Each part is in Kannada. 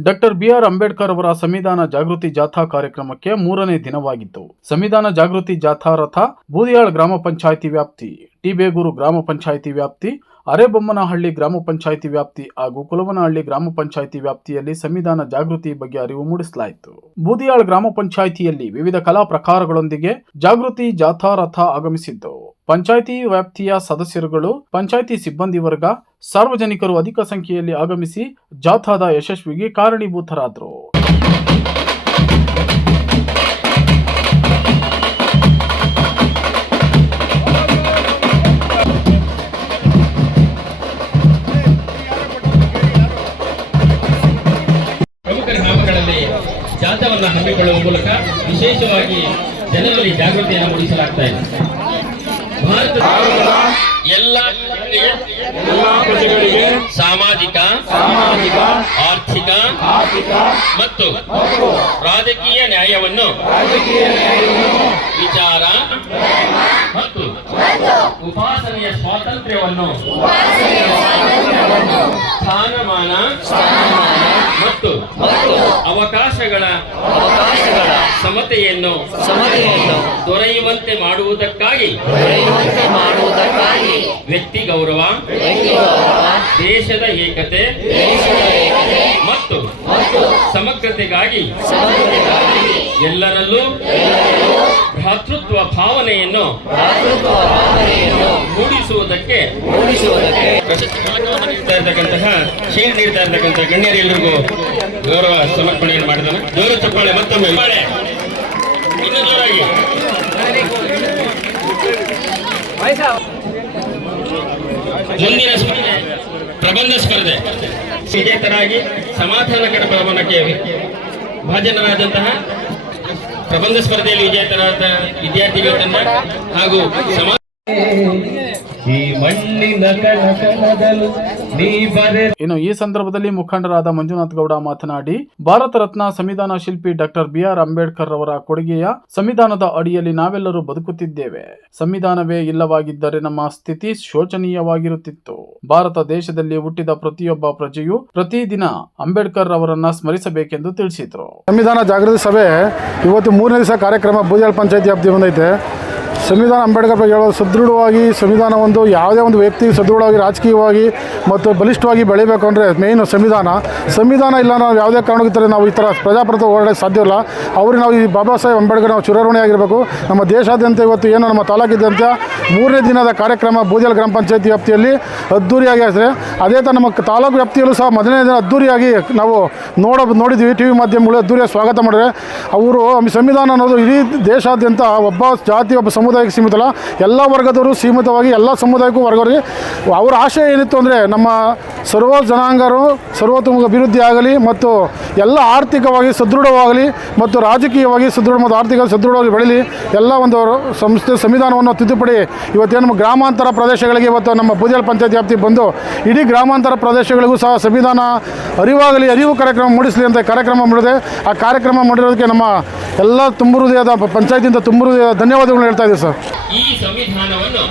ಡಾಕ್ಟರ್ ಬಿಆರ್ ಅಂಬೇಡ್ಕರ್ ಅವರ ಸಂವಿಧಾನ ಜಾಗೃತಿ ಜಾಥಾ ಕಾರ್ಯಕ್ರಮಕ್ಕೆ ಮೂರನೇ ದಿನವಾಗಿತ್ತು ಸಂವಿಧಾನ ಜಾಗೃತಿ ಜಾಥಾ ರಥ ಬೂದಿಯಾಳ್ ಗ್ರಾಮ ಪಂಚಾಯಿತಿ ವ್ಯಾಪ್ತಿ ಟಿಬೇಗೂರು ಗ್ರಾಮ ಪಂಚಾಯಿತಿ ವ್ಯಾಪ್ತಿ ಅರೆಬೊಮ್ಮನಹಳ್ಳಿ ಗ್ರಾಮ ಪಂಚಾಯಿತಿ ವ್ಯಾಪ್ತಿ ಹಾಗೂ ಕುಲವನಹಳ್ಳಿ ಗ್ರಾಮ ಪಂಚಾಯಿತಿ ವ್ಯಾಪ್ತಿಯಲ್ಲಿ ಸಂವಿಧಾನ ಜಾಗೃತಿ ಬಗ್ಗೆ ಅರಿವು ಮೂಡಿಸಲಾಯಿತು. ಬೂದಿಯಾಳ್ ಗ್ರಾಮ ಪಂಚಾಯಿತಿಯಲ್ಲಿ ವಿವಿಧ ಕಲಾ ಪ್ರಕಾರಗಳೊಂದಿಗೆ ಜಾಗೃತಿ ಜಾಥಾ ರಥ ಆಗಮಿಸಿದ್ದು. ಪಂಚಾಯಿತಿ ವ್ಯಾಪ್ತಿಯ ಸದಸ್ಯರುಗಳು, ಪಂಚಾಯಿತಿ ಸಿಬ್ಬಂದಿ ವರ್ಗ, ಸಾರ್ವಜನಿಕರು ಅಧಿಕ ಸಂಖ್ಯೆಯಲ್ಲಿ ಆಗಮಿಸಿ ಜಾಥಾದ ಯಶಸ್ವಿಗೆ ಕಾರಣೀಭೂತರಾದರು. ಜಾಥಾವನ್ನು ಹಮ್ಮಿಕೊಳ್ಳುವ ಮೂಲಕ ವಿಶೇಷವಾಗಿ ಜನರಲ್ಲಿ ಜಾಗೃತಿಯನ್ನು ಮೂಡಿಸಲಾಗ್ತಾ ಇದೆ. ಭಾರತ ಎಲ್ಲ ಪ್ರಜೆಗಳಿಗೆ ಸಾಮಾಜಿಕ ಸಾಮಾಜಿಕ ಆರ್ಥಿಕ ಆರ್ಥಿಕ ಮತ್ತು ರಾಜಕೀಯ ನ್ಯಾಯವನ್ನು ವಿಚಾರ ಮತ್ತು ಉಪಾಸನೆಯ ಸ್ವಾತಂತ್ರ್ಯವನ್ನು ಸ್ಥಾನಮಾನ ಮತ್ತು ಅವಕಾಶಗಳ ಅವಕಾಶಗಳ ಸಮತೆಯನ್ನು ಸಮತೆಯನ್ನು ದೊರೆಯುವಂತೆ ಮಾಡುವುದಕ್ಕಾಗಿ ದೊರೆಯುವಂತೆ ಮಾಡುವುದಕ್ಕಾಗಿ ವ್ಯಕ್ತಿ ಗೌರವ ವ್ಯಕ್ತಿಗೌರವ ದೇಶದ ಏಕತೆ ದೇಶದ ಏಕತೆ ಮತ್ತು ಮತ್ತು ಸಮಗ್ರತೆಗಾಗಿ ಎಲ್ಲರಲ್ಲೂ ಭ್ರಾತೃತ್ವ ಭಾವನೆಯನ್ನು ಮೂಡಿಸುವುದಕ್ಕೆ ನೀಡ್ತಾ ಇರ್ತಕ್ಕಂತಹ ಶೀಲ್ ನೀಡ್ತಾ ಇರ್ತಕ್ಕಂತಹ ಗಣ್ಯರೆಲ್ಲರಿಗೂ ಗೌರವ ಸಮರ್ಪಣೆಯನ್ನು ಮಾಡಿದಾನೆ. ಜೋರ ಚಪ್ಪಾಳೆ ಮತ್ತೊಮ್ಮೆ. ಮುಂದಿನ ಸ್ಪರ್ಧೆ ಪ್ರಬಂಧ ಸ್ಪರ್ಧೆ. ವಿಜೇತರಾಗಿ ಸಮಾಧಾನಕರ ಕಡಪವನಕ್ಕೆ ಭಾಜನರಾದಂತಹ ಪ್ರಬಂಧ ಸ್ಪರ್ಧೆಯಲ್ಲಿ ವಿಜೇತರಾದ ವಿದ್ಯಾರ್ಥಿಗಳ ತಂಡ ಹಾಗೂ ಸಮಾ ಈ ಮಣ್ಣಿನ ಕಣಕಣದಲು ನೀ ಬರೆ ಇನ್ನು ಈ ಸಂದರ್ಭದಲ್ಲಿ ಮುಖಂಡರಾದ ಮಂಜುನಾಥ್ ಗೌಡ ಮಾತನಾಡಿ ಭಾರತ ರತ್ನ ಸಂವಿಧಾನ ಶಿಲ್ಪಿ ಡಾಕ್ಟರ್ ಬಿ ಆರ್ ಅಂಬೇಡ್ಕರ್ ಅವರ ಕೊಡುಗೆಯ ಸಂವಿಧಾನದ ಅಡಿಯಲ್ಲಿ ನಾವೆಲ್ಲರೂ ಬದುಕುತ್ತಿದ್ದೇವೆ. ಸಂವಿಧಾನವೇ ಇಲ್ಲವಾಗಿದ್ದರೆ ನಮ್ಮ ಸ್ಥಿತಿ ಶೋಚನೀಯವಾಗಿರುತ್ತಿತ್ತು. ಭಾರತ ದೇಶದಲ್ಲಿ ಹುಟ್ಟಿದ ಪ್ರತಿಯೊಬ್ಬ ಪ್ರಜೆಯು ಪ್ರತಿದಿನ ಅಂಬೇಡ್ಕರ್ ಅವರನ್ನ ಸ್ಮರಿಸಬೇಕೆಂದು ತಿಳಿಸಿದರು. ಸಂವಿಧಾನ ಜಾಗೃತಿ ಸಭೆ ಇವತ್ತು ಮೂರನೇ ದಿವಸ ಕಾರ್ಯಕ್ರಮ ಬೂಜಲ್ ಪಂಚಾಯತಿ ವ್ಯಾಪ್ತಿ ಬಂದೈತೆ. ಸಂವಿಧಾನ ಅಂಬೇಡ್ಕರ್ ಬಗ್ಗೆ ಹೇಳೋದು ಸದೃಢವಾಗಿ ಸಂವಿಧಾನ ಒಂದು ಯಾವುದೇ ಒಂದು ವ್ಯಕ್ತಿ ಸದೃಢವಾಗಿ ರಾಜಕೀಯವಾಗಿ ಮತ್ತು ಬಲಿಷ್ಠವಾಗಿ ಬೆಳಿಬೇಕು ಅಂದರೆ ಮೇಯ್ನು ಸಂವಿಧಾನ. ಸಂವಿಧಾನ ಇಲ್ಲ ನಾವು ಯಾವುದೇ ಕಾರಣಕ್ಕೂ ಈ ಥರ ನಾವು ಈ ಥರ ಪ್ರಜಾಪ್ರಭುತ್ವ ಹೋರಾಡೋಕ್ಕೆ ಸಾಧ್ಯ ಇಲ್ಲ. ಅವ್ರಿಗೆ ನಾವು ಈ ಬಾಬಾ ಸಾಹೇಬ್ ಅಂಬೇಡ್ಕರ್ ನಾವು ಚುರಾವಣೆಯಾಗಿರಬೇಕು ನಮ್ಮ ದೇಶಾದ್ಯಂತ ಇವತ್ತು ಏನು ನಮ್ಮ ತಾಲೂಕಿದ್ದಂತ ಮೂರನೇ ದಿನದ ಕಾರ್ಯಕ್ರಮ ಬೂದಿಯಲ್ ಗ್ರಾಮ ಪಂಚಾಯತಿ ವ್ಯಾಪ್ತಿಯಲ್ಲಿ ಅದ್ದೂರಿಯಾಗಿ ಆದರೆ ಅದೇ ಥರ ನಮ್ಮ ತಾಲೂಕು ವ್ಯಾಪ್ತಿಯಲ್ಲೂ ಸಹ ಮೊದಲನೇ ದಿನ ಅದ್ದೂರಿಯಾಗಿ ನಾವು ನೋಡ, ನೋಡಿದ್ವಿ ಟಿ ವಿ ಮಾಧ್ಯಮಗಳು ಅದ್ದೂರಿಯಾಗಿ ಸ್ವಾಗತ ಮಾಡಿದ್ರೆ. ಅವರು ಸಂವಿಧಾನ ಅನ್ನೋದು ಇಡೀ ದೇಶಾದ್ಯಂತ ಒಬ್ಬ ಜಾತಿ, ಒಬ್ಬ ಸಮುದಾಯಕ್ಕೆ ಸೀಮಿತ ಅಲ್ಲ ಎಲ್ಲ ವರ್ಗದವರು ಸೀಮಿತವಾಗಿ ಎಲ್ಲ ಸಮುದಾಯಕ್ಕೂ ವರ್ಗವರಿಗೆ ಅವರ ಆಶಯ ಏನಿತ್ತು ಅಂದರೆ, ನಮ್ಮ ಸರ್ವ ಜನಾಂಗರು ಸರ್ವೋತ್ತಮ ಅಭಿವೃದ್ಧಿ ಆಗಲಿ ಮತ್ತು ಎಲ್ಲ ಆರ್ಥಿಕವಾಗಿ ಸದೃಢವಾಗಲಿ ಮತ್ತು ರಾಜಕೀಯವಾಗಿ ಸದೃಢ ಮತ್ತು ಆರ್ಥಿಕ ಸದೃಢವಾಗಿ ಬೆಳೀಲಿ, ಎಲ್ಲ ಒಂದು ಸಂಸ್ಥೆ ಸಂವಿಧಾನವನ್ನು ತಿದ್ದುಪಡಿ ಇವತ್ತೇನು ನಮ್ಮ ಗ್ರಾಮಾಂತರ ಪ್ರದೇಶಗಳಿಗೆ ಇವತ್ತು ನಮ್ಮ ಬೂದಿಯಾಳ ಪಂಚಾಯತ್ ವ್ಯಾಪ್ತಿಗೆ ಬಂದು, ಇಡೀ ಗ್ರಾಮಾಂತರ ಪ್ರದೇಶಗಳಿಗೂ ಸಹ ಸಂವಿಧಾನ ಅರಿವಾಗಲಿ, ಅರಿವು ಕಾರ್ಯಕ್ರಮ ಮೂಡಿಸಲಿ ಅಂತ ಕಾರ್ಯಕ್ರಮ ಮಾಡಿದೆ. ಆ ಕಾರ್ಯಕ್ರಮ ಮಾಡಿರೋದಕ್ಕೆ ನಮ್ಮ ಎಲ್ಲ ತುಂಬ ಹೃದಯದ ಪಂಚಾಯತಿಯಿಂದ ತುಂಬ ಹೃದಯದ ಧನ್ಯವಾದಗಳು ಹೇಳ್ತಾ ಇದ್ದೀವಿ ಸರ್. ಈ ಸಂವಿಧಾನವನ್ನು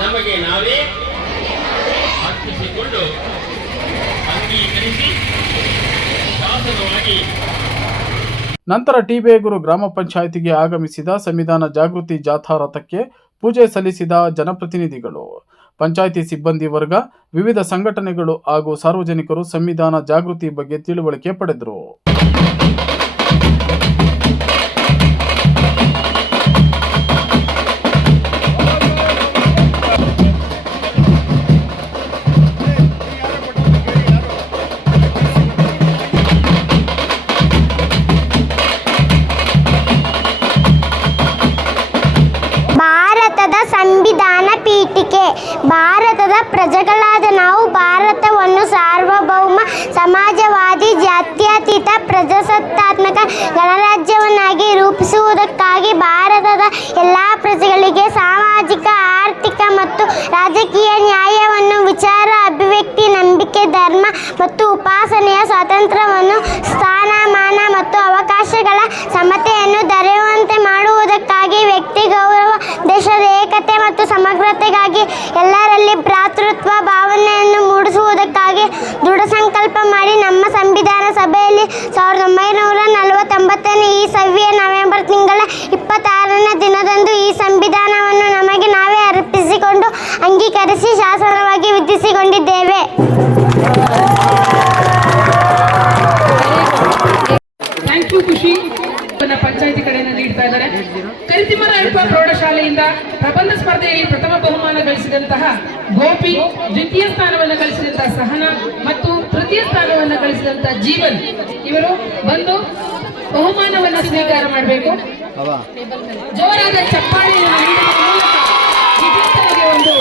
ನಮಗೆ ನಾವೇ ಅರ್ಪಿಸಿಕೊಂಡು ಅಂಗೀಕರಿಸಿ ಶಾಸನವಾಗಿ ನಂತರ ಟಿಬೇಗೂರು ಗ್ರಾಮ ಪಂಚಾಯಿತಿಗೆ ಆಗಮಿಸಿದ ಸಂವಿಧಾನ ಜಾಗೃತಿ ಜಾಥಾ ರಥಕ್ಕೆ ಪೂಜೆ ಸಲ್ಲಿಸಿದ ಜನಪ್ರತಿನಿಧಿಗಳು. ಪಂಚಾಯಿತಿ ಸಿಬ್ಬಂದಿ ವರ್ಗ ವಿವಿಧ ಸಂಘಟನೆಗಳು ಹಾಗೂ ಸಾರ್ವಜನಿಕರು ಸಂವಿಧಾನ ಜಾಗೃತಿ ಬಗ್ಗೆ ತಿಳುವಳಿಕೆ ಪಡೆದರು. ಪ್ರಜೆಗಳಾದ ನಾವು ಭಾರತವನ್ನು ಸಾರ್ವಭೌಮ, ಸಮಾಜವಾದಿ, ಜಾತ್ಯತೀತ, ಪ್ರಜಾಸತ್ತಾತ್ಮಕ ಗಣರಾಜ್ಯವನ್ನಾಗಿ ರೂಪಿಸುವುದಕ್ಕಾಗಿ ಭಾರತದ ಎಲ್ಲ ಪ್ರಜೆಗಳಿಗೆ ಸಾಮಾಜಿಕ, ಆರ್ಥಿಕ ಮತ್ತು ರಾಜಕೀಯ ನ್ಯಾಯವನ್ನು, ವಿಚಾರ, ಅಭಿವ್ಯಕ್ತಿ, ನಂಬಿಕೆ, ಧರ್ಮ ಮತ್ತು ಉಪಾಸನೆಯ ಸ್ವಾತಂತ್ರ್ಯವನ್ನು ಸ್ಥಾನಮಾನ ಮತ್ತು ಅವಕಾಶಗಳ ಸಮತೆಯನ್ನು ದೊರೆಯುವಂತೆ ಮಾಡುವುದಕ್ಕಾಗಿ ವ್ಯಕ್ತಿ ಗೌರವ ದೇಶದ ಏಕತೆ ಮತ್ತು ಸಮಗ್ರತೆಗಾಗಿ ಭ್ರಾತೃತ್ವ ಭಾವನೆಯನ್ನು ಮೂಡಿಸುವುದಕ್ಕಾಗಿ ದೃಢ ಸಂಕಲ್ಪ ಮಾಡಿ ನಮ್ಮ ಸಂವಿಧಾನ ಸಭೆಯಲ್ಲಿ ಸಾವಿರದ ಒಂಬೈನೂರ ನಲವತ್ತೊಂಬತ್ತನೇ ಈ ಸವಿಯ ನವೆಂಬರ್ ತಿಂಗಳ ಇಪ್ಪತ್ತಾರನೇ ದಿನದಂದು ಈ ಸಂವಿಧಾನವನ್ನು ನಮಗೆ ನಾವೇ ಅರ್ಪಿಸಿಕೊಂಡು ಅಂಗೀಕರಿಸಿ ಶಾಸನವಾಗಿ ವಿಧಿಸಿಕೊಂಡಿದ್ದೇವೆ. ಖುಷಿ. ಕಡೆಯಿಂದ ನೀಡ್ತಾ ಇದ್ದಾರೆ. ಕರಿತಿಮರ ಪ್ರಬಂಧ ಸ್ಪರ್ಧೆಯಲ್ಲಿ ಪ್ರಥಮ ಬಹುಮಾನ ಗಳಿಸಿದಂತಹ ಗೋಪಿ ದ್ವಿತೀಯ ಸ್ಥಾನವನ್ನು ಗಳಿಸಿದಂತಹ ಸಹನ ಮತ್ತು ತೃತೀಯ ಸ್ಥಾನವನ್ನು ಗಳಿಸಿದಂತಹ ಜೀವನ್. ಇವರು ಬಂದು ಬಹುಮಾನವನ್ನು ಸ್ವೀಕಾರ ಮಾಡಬೇಕು. ಜೋರಾದ ಚಪ್ಪಾಳೆಯನ್ನು ಒಂದು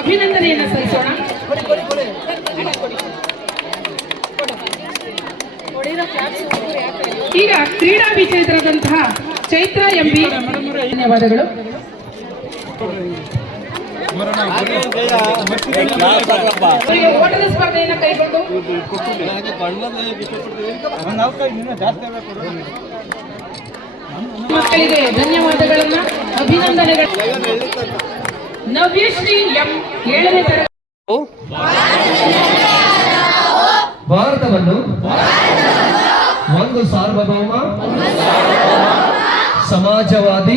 ಅಭಿನಂದನೆಯನ್ನು ಸಲ್ಲಿಸೋಣ. ಈಗ ಕ್ರೀಡಾ ವಿಜೇತರಾದಂತಹ ಚೈತ್ರ ಎಂಬಿ ಧನ್ಯವಾದಗಳು. ಮಕ್ಕಳಿಗೆ ಧನ್ಯವಾದಗಳನ್ನ ಅಭಿನಂದನೆಗಳು ಭಾರತವನ್ನು ಒಂದು ಸಾರ್ವಭೌಮ ಸಮಾಜವಾದಿ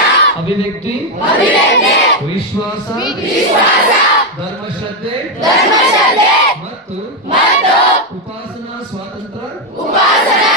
ಅಭಿವ್ಯಕ್ತಿ? ವಿಶ್ವಾಸ. ಧರ್ಮಶ್ರದ್ಧೆ. ಮತ್ತು ಉಪಾಸನಾ ಸ್ವಾತಂತ್ರ್ಯ.